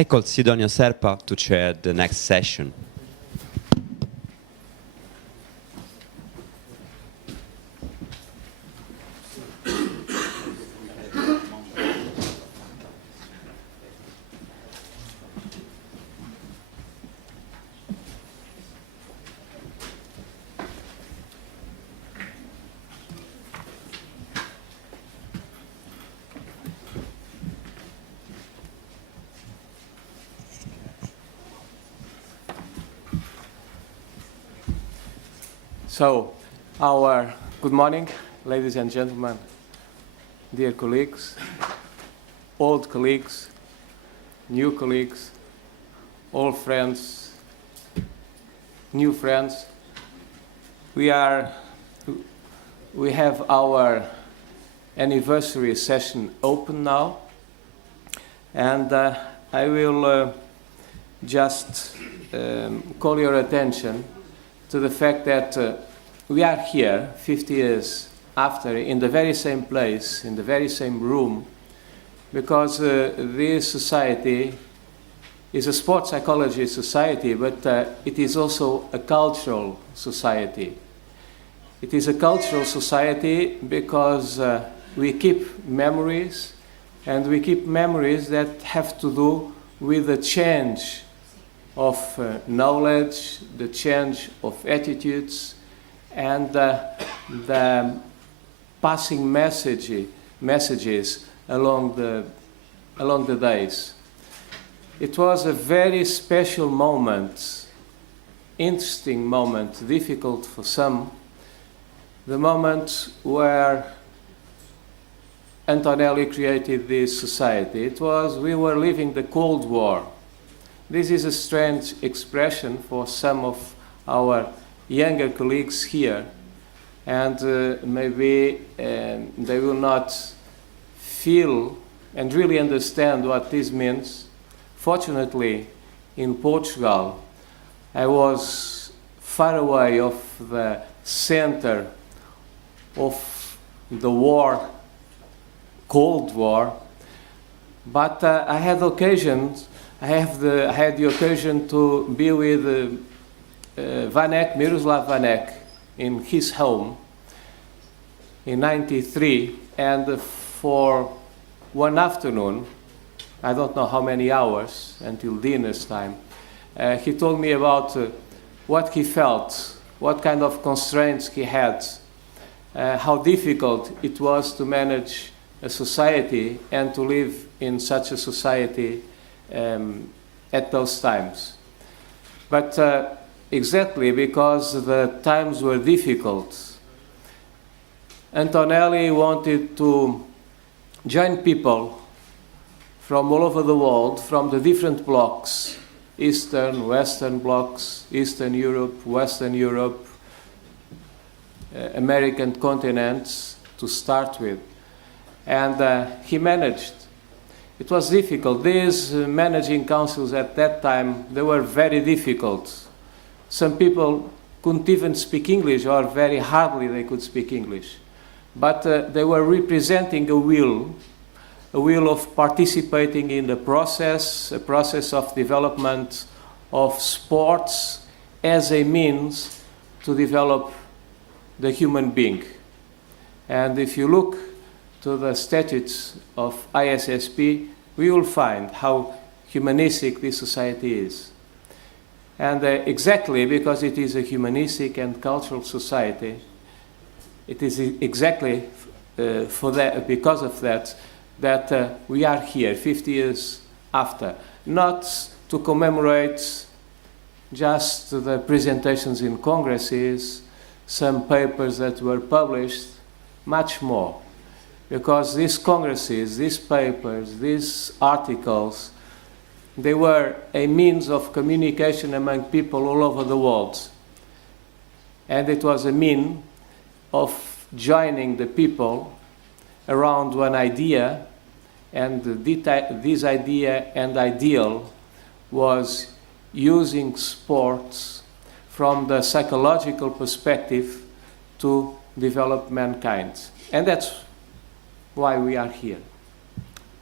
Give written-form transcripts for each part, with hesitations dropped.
I call Sidonio Serpa to chair the next session. So, good morning, ladies and gentlemen, dear colleagues, old colleagues, new colleagues, old friends, new friends. We have our anniversary session open now, and I will just call your attention to the fact that we are here 50 years after in the very same place, in the very same room, because this society is a sports psychology society, but it is also a cultural society. It is a cultural society because we keep memories, and we keep memories that have to do with the change of knowledge, the change of attitudes, and the passing messages along the days. It was a very special moment, interesting moment, difficult for some, the moment where Antonelli created this society. We were living the Cold War. This is a strange expression for some of our younger colleagues here, and maybe they will not feel and really understand what this means. Fortunately, in Portugal, I was far away of the center of the war, Cold War, but I had the occasion to be with Miroslav Vanek in his home in '93, and for one afternoon, I don't know how many hours until dinner's time, he told me about what he felt, what kind of constraints he had, how difficult it was to manage a society and to live in such a society at those times. But exactly because the times were difficult, Antonelli wanted to join people from all over the world, from the different blocks, Eastern, Western blocks, Eastern Europe, Western Europe, American continents to start with. And he managed. It was difficult. These managing councils at that time, they were very difficult. Some people couldn't even speak English, or very hardly they could speak English. But they were representing a will of participating in the process, a process of development of sports as a means to develop the human being. And if you look to the statutes of ISSP, we will find how humanistic this society is. And exactly because it is a humanistic and cultural society, it is exactly because of that we are here 50 years after, not to commemorate just the presentations in congresses, some papers that were published, much more. Because these congresses, these papers, these articles, they were a means of communication among people all over the world. And it was a means of joining the people around one idea, and this idea and ideal was using sports from the psychological perspective to develop mankind. And that's why we are here.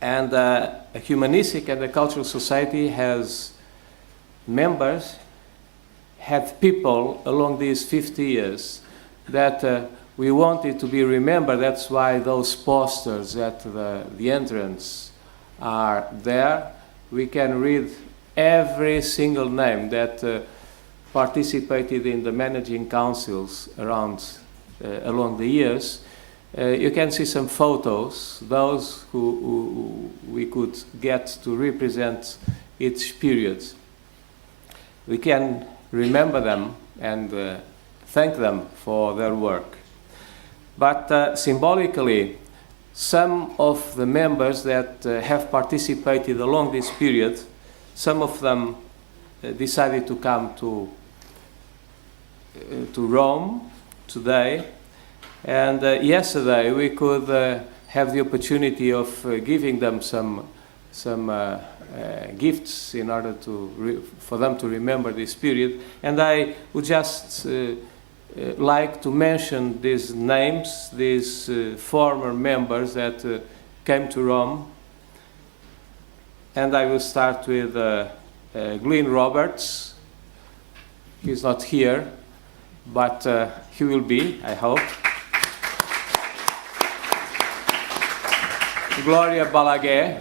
And a humanistic and a cultural society has members, had people along these 50 years that we wanted to be remembered. That's why those posters at the entrance are there. We can read every single name that participated in the managing councils around along the years. You can see some photos, those who we could get to represent each period. We can remember them and thank them for their work. But symbolically, some of the members that have participated along this period, some of them decided to come to Rome today. And yesterday we could have the opportunity of giving them some gifts in order for them to remember this period. And I would just like to mention these names, these former members that came to Rome. And I will start with Glyn Roberts. He's not here, but he will be, I hope. Gloria Balaguer.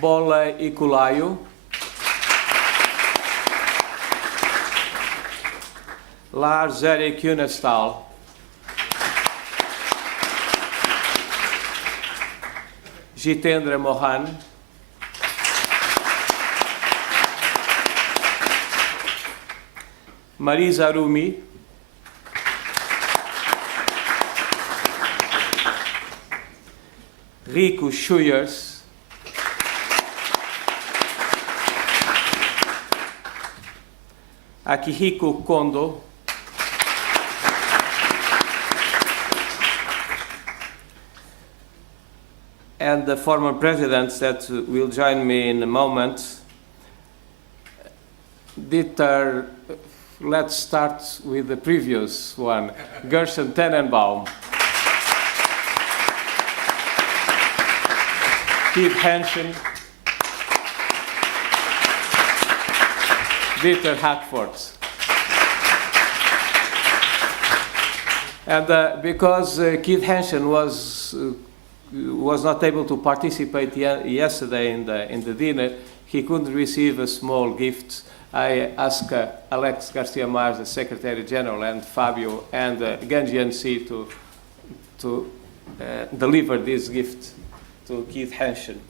Bola Ikulayu. Lars Erik Unestal. Jitendra Mohan. Marisa Rumi. Rico Schuyers. Akihiko Kondo. And the former presidents that will join me in a moment. Dieter, let's start with the previous one, Gershon Tenenbaum. Keith Hansen, Dieter Hackford. And because Keith Hansen was not able to participate yesterday in the dinner, he couldn't receive a small gift. I asked Alex Garcia Mars, the Secretary General, and Fabio and Ganjian C to deliver this gift to Keith Hansen.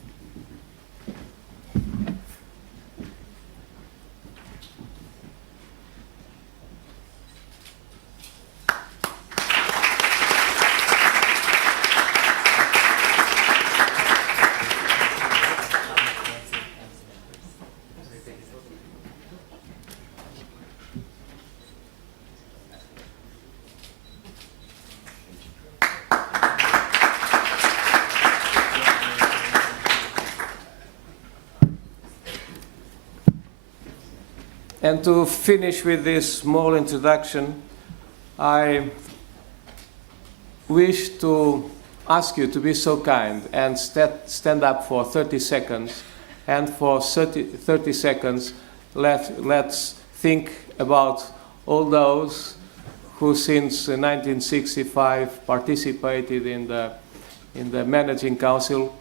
And to finish with this small introduction, I wish to ask you to be so kind and stand up for 30 seconds. And for 30 seconds, let's think about all those who since 1965 participated in the Managing Council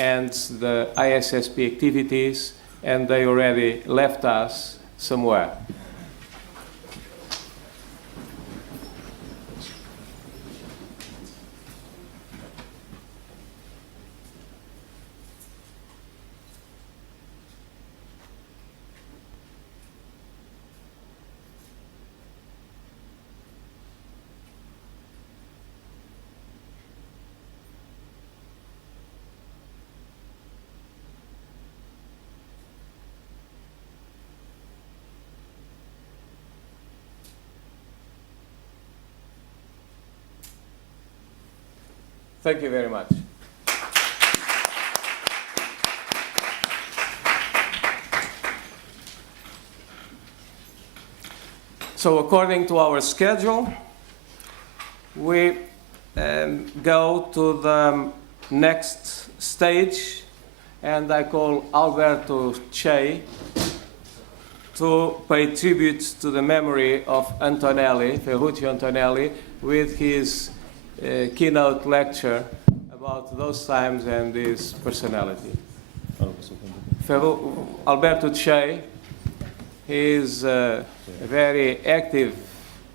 and the ISSP activities, and they already left us somewhere. Thank you very much. So according to our schedule, we go to the next stage, and I call Alberto Che to pay tribute to the memory of Antonelli, Ferruccio Antonelli, with his keynote lecture about those times and his personality. Alberto Che is a very active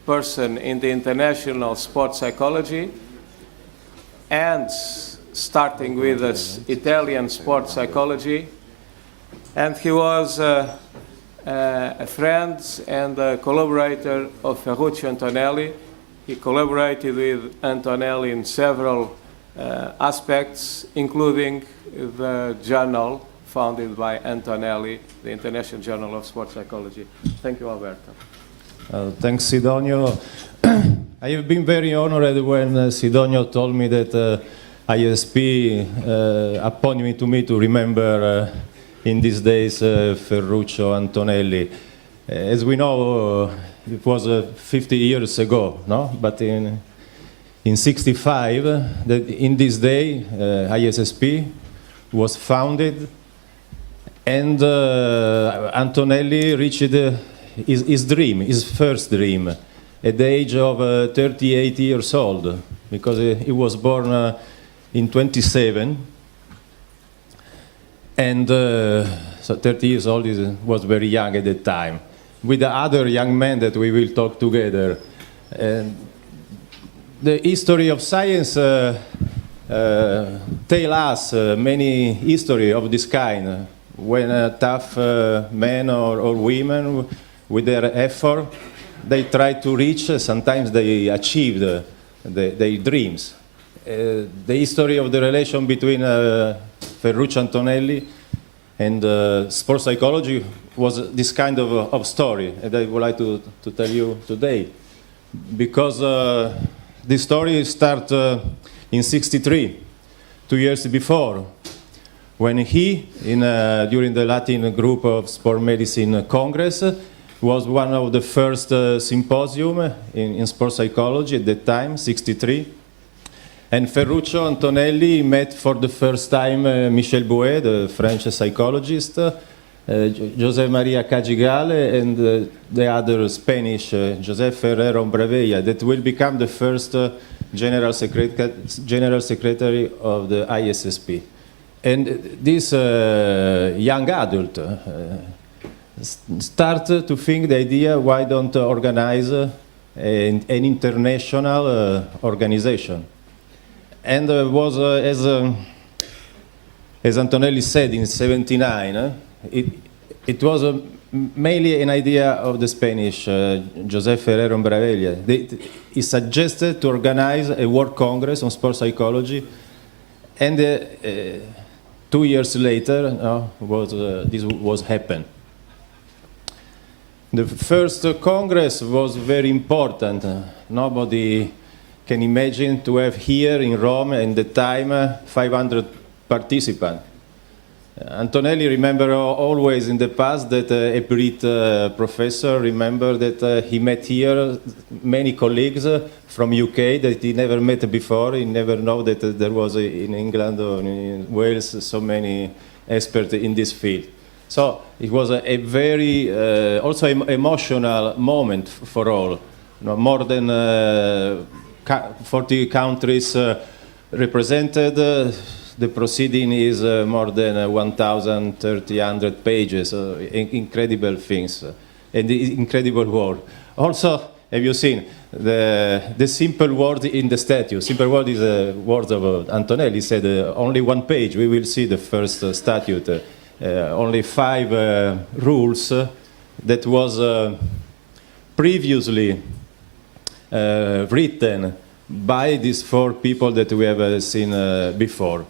person in the international sports psychology, and starting with this Italian sports psychology. And he was a friend and a collaborator of Ferruccio Antonelli. He collaborated with Antonelli in several aspects, including the journal founded by Antonelli, the International Journal of Sports Psychology. Thank you, Alberto. Thanks, Sidonio. I have been very honored when Sidonio told me that ISP appointed me to remember in these days Ferruccio Antonelli. As we know, it was 50 years ago, no? But in 65, in this day, ISSP was founded, and Antonelli reached his dream, his first dream, at the age of 38 years old, because he was born in 27, and so 30 years old was very young at that time. With the other young men that we will talk together. And the history of science tell us many history of this kind, when tough men or women, with their effort, they try to reach, sometimes they achieve their dreams. The history of the relation between Ferruccio Antonelli and sports psychology was this kind of story, and I would like to tell you today. Because this story starts in '63, 2 years before, when he, during the Latin Group of Sport Medicine Congress, was one of the first symposium in sports psychology at that time, '63. And Ferruccio Antonelli met for the first time Michel Bouet, the French psychologist, José María Cagigale, and the other Spanish, José Ferrer Ombravella, that will become the first general secretary of the ISSP. And this young adult started to think the idea, why don't organize an international organization? And was, as Antonelli said in '79, it was mainly an idea of the Spanish, José Ferrer Ombravella. He suggested to organize a World Congress on sports psychology, and 2 years later, this was happened. The first Congress was very important. Nobody can imagine to have here in Rome, in the time, 500 participants. Antonelli remember always in the past that a Brit professor remember that he met here many colleagues from UK that he never met before. He never know that there was in England or in Wales so many experts in this field. So it was a very also emotional moment for all. More than 40 countries represented. The proceeding is more than 1,300 pages, incredible things, and incredible word. Also, have you seen the simple word in the statue? Simple word is a word of Antonelli. He said only one page. We will see the first statute. Only 5 rules that was previously written by these 4 people that we have seen before.